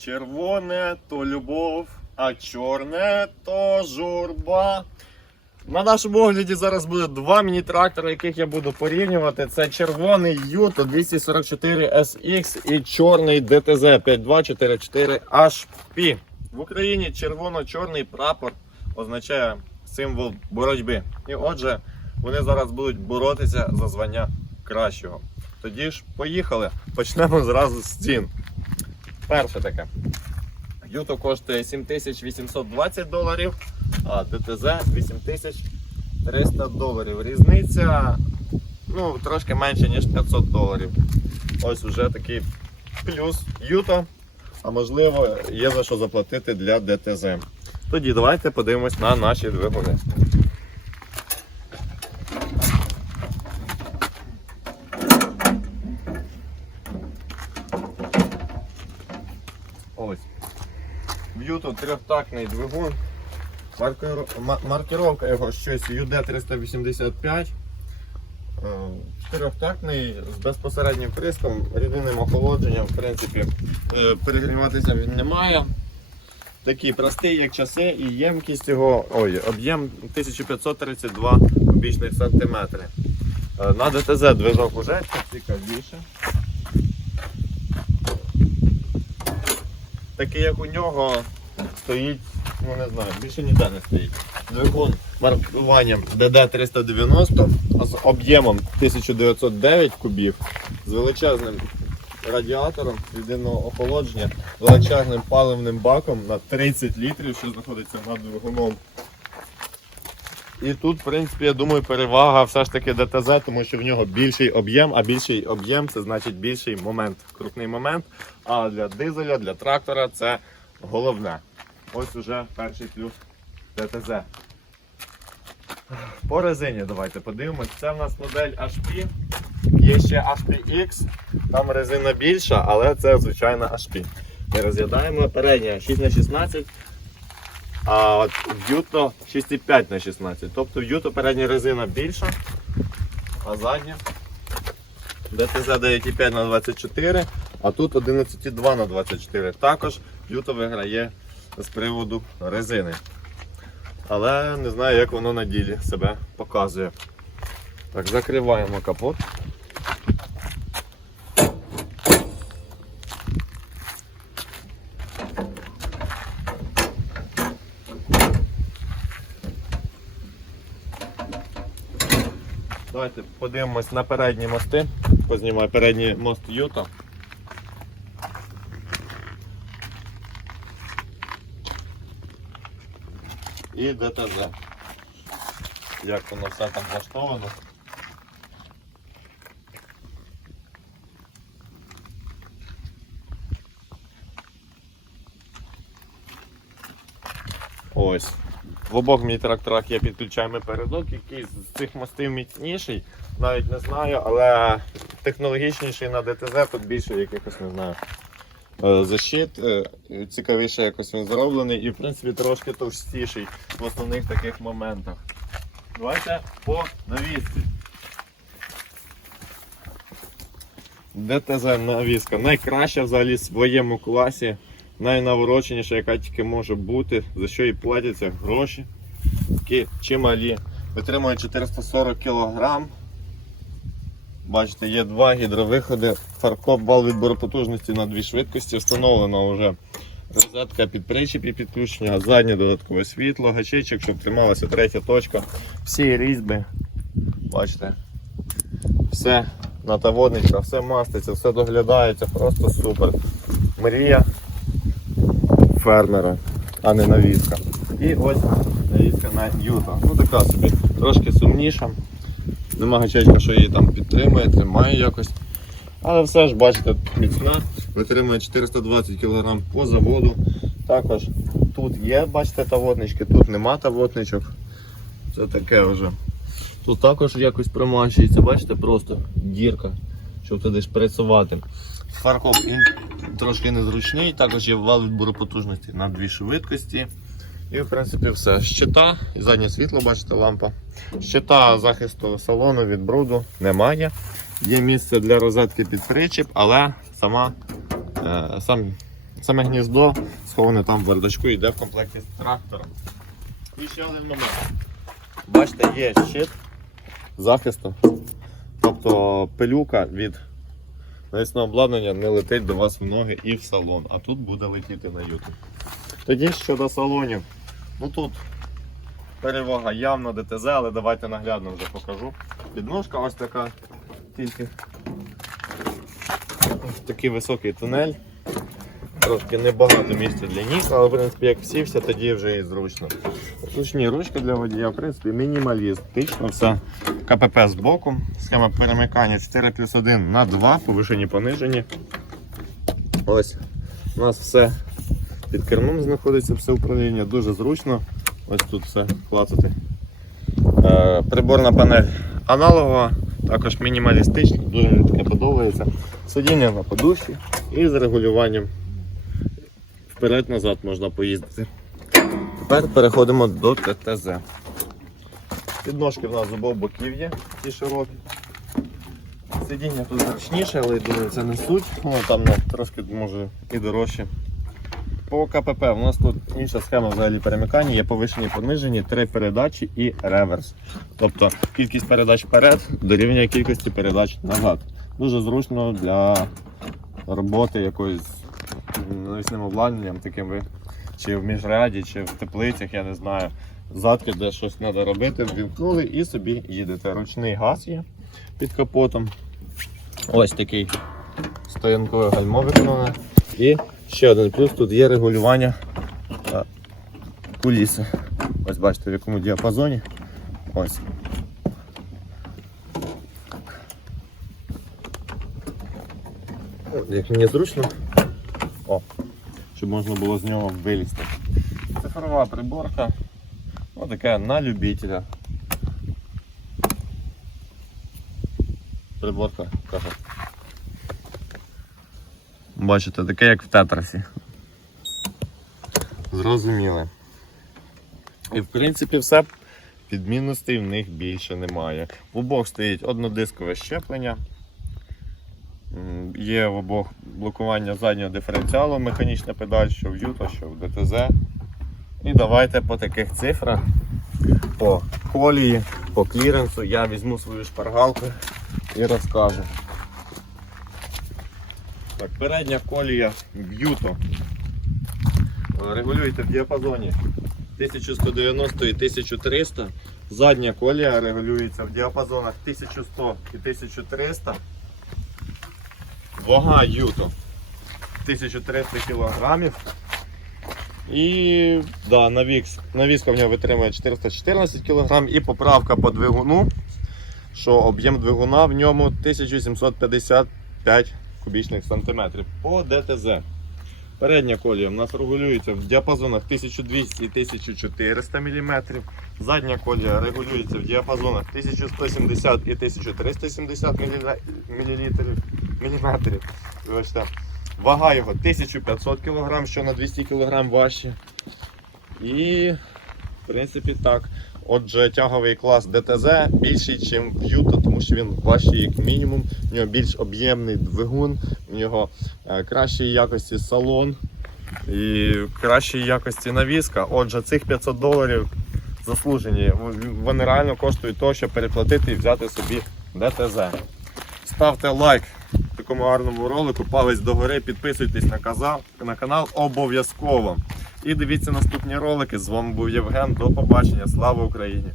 Червоне то любов, а чорне то журба. На нашому огляді зараз буде два міні-трактори, яких я буду порівнювати. Це червоний Юто 244 SX і чорний DTZ 5244 HP. В Україні червоно-чорний прапор означає символ боротьби. І отже, вони зараз будуть боротися за звання кращого. Тоді ж поїхали. Почнемо зразу з цін. Перше таке. Юто коштує 7820 доларів, а ДТЗ 8300 доларів. Різниця ну, трошки менше, ніж 500 доларів. Ось вже такий плюс Юто, а можливо є за що заплатити для ДТЗ. Тоді давайте подивимось на наші двигуни. Ось. В Юту трьохтактний двигун. Маркировка його щось UD385. Е, Чотирьохтактний з безпосереднім приском, рідинним охолодженням, в принципі, е, перегріватися він не має. Такий простий, як часи, і ємкість його, ой, об'єм 1532 кубічних сантиметри. Е, На ДТЗ движок уже цікавіше. Такий, як у нього, стоїть, ну не знаю, більше ніде не стоїть. Двигун маркуванням DD390 з об'ємом 1909 кубів, з величезним радіатором єдиного охолодження, величезним паливним баком на 30 літрів, що знаходиться над двигуном. І тут, в принципі, я думаю, перевага все ж таки ДТЗ, тому що в нього більший об'єм, а більший об'єм це значить більший момент, крупний момент. А для дизеля, для трактора це головне. Ось уже перший плюс ДТЗ. По резині давайте подивимось. Це в нас модель HP. Є ще HPX, там резина більша, але це звичайна HP. Ми розглядаємо передня 6х16, а от Юто 6,5 на 16. Тобто в Юто передня резина більша, а задня ДТЗ 9,5 на 24, а тут 11,2 на 24. Також Юто виграє з приводу резини. Але не знаю, як воно на ділі себе показує. Так, закриваємо капот. Давайте подивимось на передні мости. Познімаю передній мост Юто. І ДТЗ. Як воно все там влаштовано. Ось. В обох міні-тракторах є підключаємий передок, який з цих мостів міцніший, навіть не знаю, але технологічніший на ДТЗ тут більше якихось не знаю. Е, Защит е, цікавіше якось він зроблений і в принципі трошки товстіший в основних таких моментах. Давайте по навісці. ДТЗ навіска найкраща взагалі в своєму класі, найнавороченіша, яка тільки може бути, за що і платяться гроші. Такі чималі. Витримує 440 кг. Бачите, є два гідровиходи, фаркоп, вал відбору потужності на дві швидкості. Встановлена вже розетка під причепі підключення, заднє додаткове світло, гачечок, щоб трималася третя точка. Всі різьби, бачите, все на таводничка, все маститься, все доглядається, просто супер. Мрія фермера, а не навіска. І ось навіска на Юта. Ну така собі, трошки сумніша. Нема гачечка, що її там підтримує, тримає якось. Але все ж, бачите, міцна, витримує 420 кг по заводу. Також тут є, бачите, тавотнички, тут нема тавотничок. Це таке вже. Тут також якось промащується, бачите, просто дірка, щоб туди шприцювати. Фаркоп трошки незручний, також є вал відбору потужності на дві швидкості. І в принципі все. Щита і заднє світло, бачите, лампа. Щита захисту салону від бруду немає. Є місце для розетки під причіп, але сама, е, сам Саме гніздо сховане там в бардачку, йде в комплекті з трактором. І ще один момент. Бачите, є щит захисту. Тобто пилюка від навісного обладнання не летить до вас в ноги і в салон, а тут буде летіти на ютуб. Тоді щодо салонів. Ну тут перевага явно ДТЗ, але давайте наглядно вже покажу. Підножка ось така, тільки ось такий високий тунель. Трошки небагато місця для ніг, але в принципі як сівся, тоді вже і зручно. Ручні ручки для водія, в принципі, мінімалістично все. КПП з боку. Схема перемикання 4 плюс 1 на 2, повишені понижені. Ось у нас все під кермом знаходиться, все управління дуже зручно. Ось тут все клацати. Е, приборна панель аналогова, також мінімалістична, дуже мені таке подобається. Сидіння на подушці і з регулюванням вперед-назад можна поїздити. Тепер переходимо до ТТЗ. Підножки в нас з обох боків є, ті широкі. Сидіння тут зручніше, але думаю, це не суть. Ну, там ну, трошки може і дорожче. По КПП у нас тут інша схема взагалі перемикання, є повишені понижені, три передачі і реверс. Тобто кількість передач вперед дорівнює кількості передач назад. Дуже зручно для роботи якоюсь навісним обладнанням, таким ви чи в міжряді, чи в теплицях, я не знаю. Задки, де щось треба робити, ввімкнули і собі їдете. Ручний газ є під капотом. Ось такий стоянкове гальмо виконане. І ще один плюс тут є регулювання куліси. Ось бачите в якому діапазоні. Ось. Як мені зручно. О, щоб можна було з нього вилізти. Цифрова приборка. Ось така на любителя. Приборка каже. Бачите, таке як в тетрасі. Зрозуміли. І в принципі все. Підмінностей в них більше немає. В обох стоїть однодискове щеплення. Є в обох блокування заднього диференціалу, механічна педаль, що в Юто, що в ДТЗ. І давайте по таких цифрах, по колії, по кліренсу я візьму свою шпаргалку і розкажу. Так, передня колія в Юто. Е, Регулюєте в діапазоні 1190 і 1300. Задня колія регулюється в діапазонах 1100 і 1300. Вага Юто 1300 кг. І да, навіс, навіска в нього витримує 414 кг і поправка по двигуну, що об'єм двигуна в ньому 1755 кубічних сантиметрів по ДТЗ. Передня колія в нас регулюється в діапазонах 1200-1400 мм. Задня колія регулюється в діапазонах 1170 і 1370 мм. Вага його 1500 кг, що на 200 кг важче. І, в принципі, так. Отже, тяговий клас ДТЗ більший, ніж в Юто, тому що він важчий як мінімум. В нього більш об'ємний двигун, в нього е, кращої якості салон і кращої якості навіска. Отже, цих 500 доларів заслужені. Вони реально коштують того, щоб переплатити і взяти собі ДТЗ. Ставте лайк такому гарному ролику, палець догори, підписуйтесь на канал обов'язково. І дивіться наступні ролики. З вами був Євген. До побачення. Слава Україні!